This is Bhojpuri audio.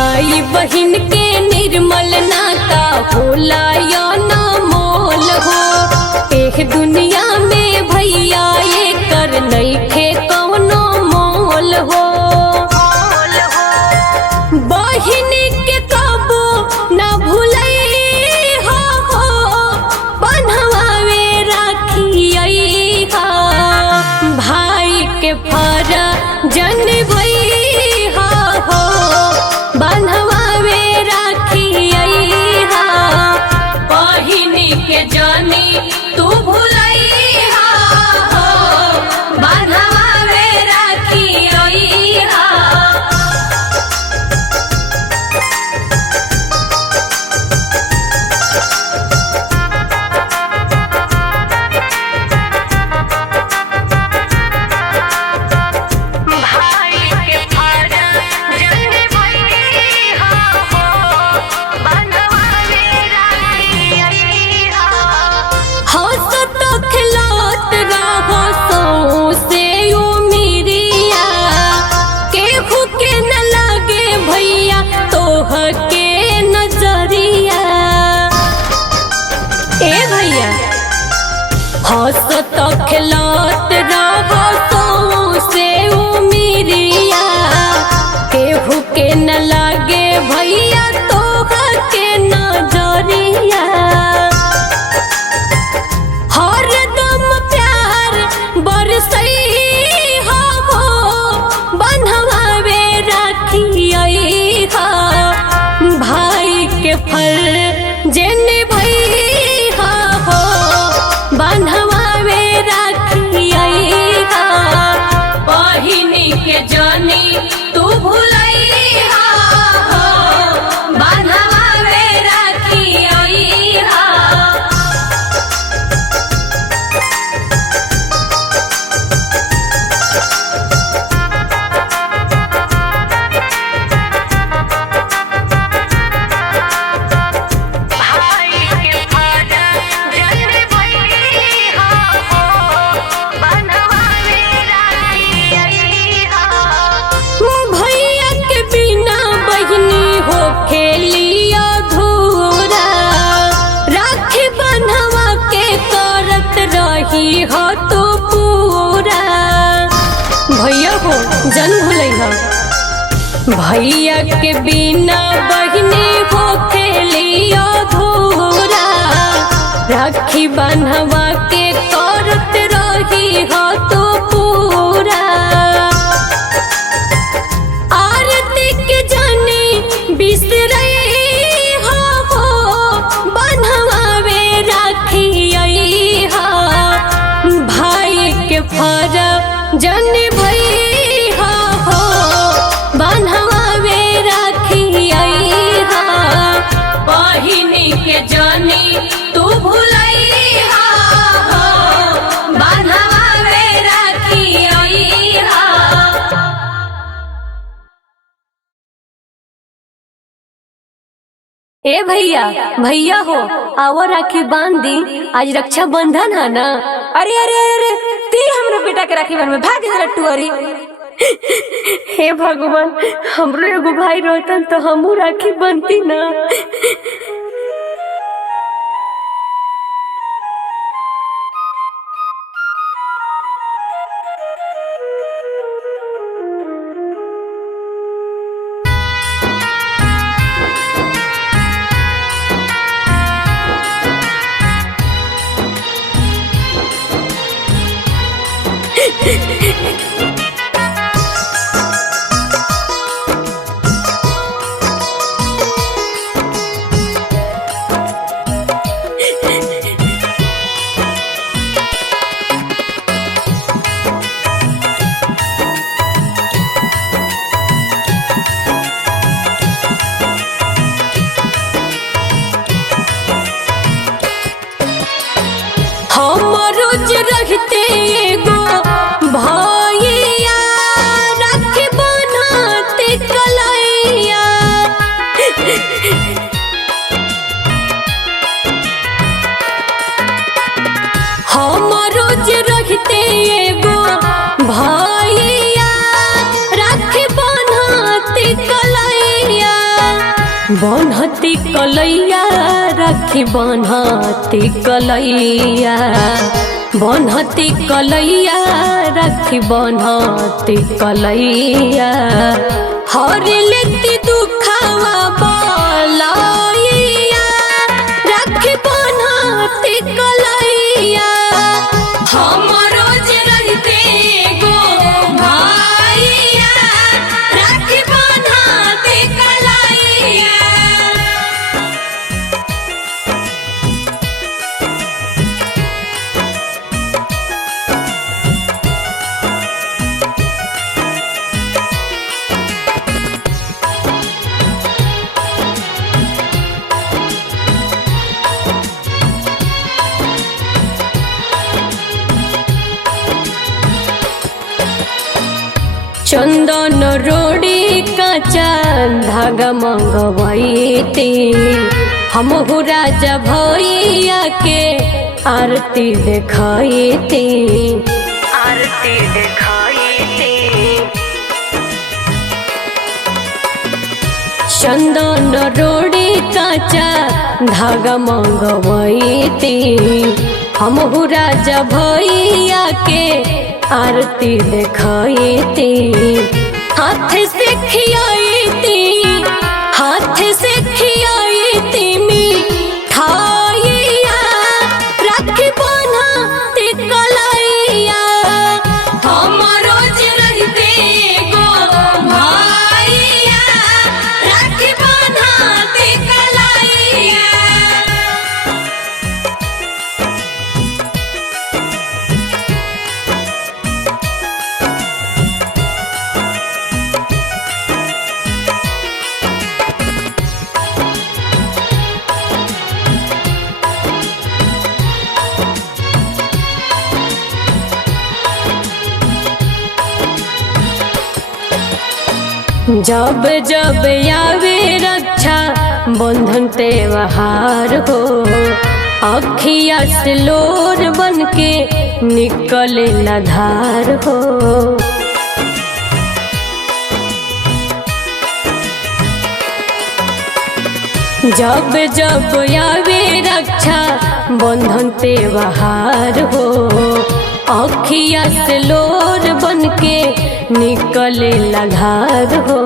भाई बहन के निर्मल नाता होला या ना मोल हो। एह दुनिया में भैया ये कर नइखे कौनो मोल हो। बहन के कबो ना भूलई हो बन्हवावे राखी हा। भाई के फर्ज जनबई हो बन्हवावे राखी हा। बहिन के जानी तू भूलई हो बन्हवावे राखी हा। हंसत खिलत रहो से उमिरिया केहू के न लागे भैया तोहर के नजरिया। हरदम प्यार बरसई हो बन्हवावे राखी हा। भाई के फर्ज निभई हो बन्हवावे राखी हा। बहिन के जानी तू भूलई हो बन्हवावे राखी हा। हो तो पूरा भैया हो जन भूलई हो। भैया के बिना बहिनी हो खेली अधूरा। राखी बन्हवा के करत रही हो तो पूरा। आरती के जानी बिसरई हो बन्हवावे राखी हा। भाई के फर्ज जनबई हो बन्हवावे राखी हा। बहिन के जानी तू भूलई हो बन्हवावे राखी हा। ए भैया भैया हो आओ राखी बांध दी। आज रक्षा बंधन है ना। अरे अरे अरे ती हमरा बेटा के राखी बन में भाग जा लट्टू। अरे हे भगवान हमरो एगो भाई रहतन तो हमू राखी बनती ना। बनहती कलैया राखी बनहती कलैया बनहती कलैया राखी बनहती कलैया हर लेती दुखावा बलैया राखी बनहती कलैया हमरो जे रहते गो भाइया राखी बनहती कलैया। चंदन रोड़ी काचा धागा मंगवाईती हमहु राजा भैया के आरती देखाईती आरती देखाईती। चंदन रोड़ी काचा धागा मंगवाईती हमहु राजा भैया के आरती देखाईती हाथ से खियाईती हाथ से खियाईती मिठाइया राखी बनहती कलैया हमरो जे रहते गो भाइया राखी बनहती कलैया। जब जब आवे रक्षा बंधन त्योहार हो अखिया से लोर बन के निकले धार हो। जब जब आवे रक्षा बंधन त्योहार हो अखिया से लोर बन के निकले धार हो।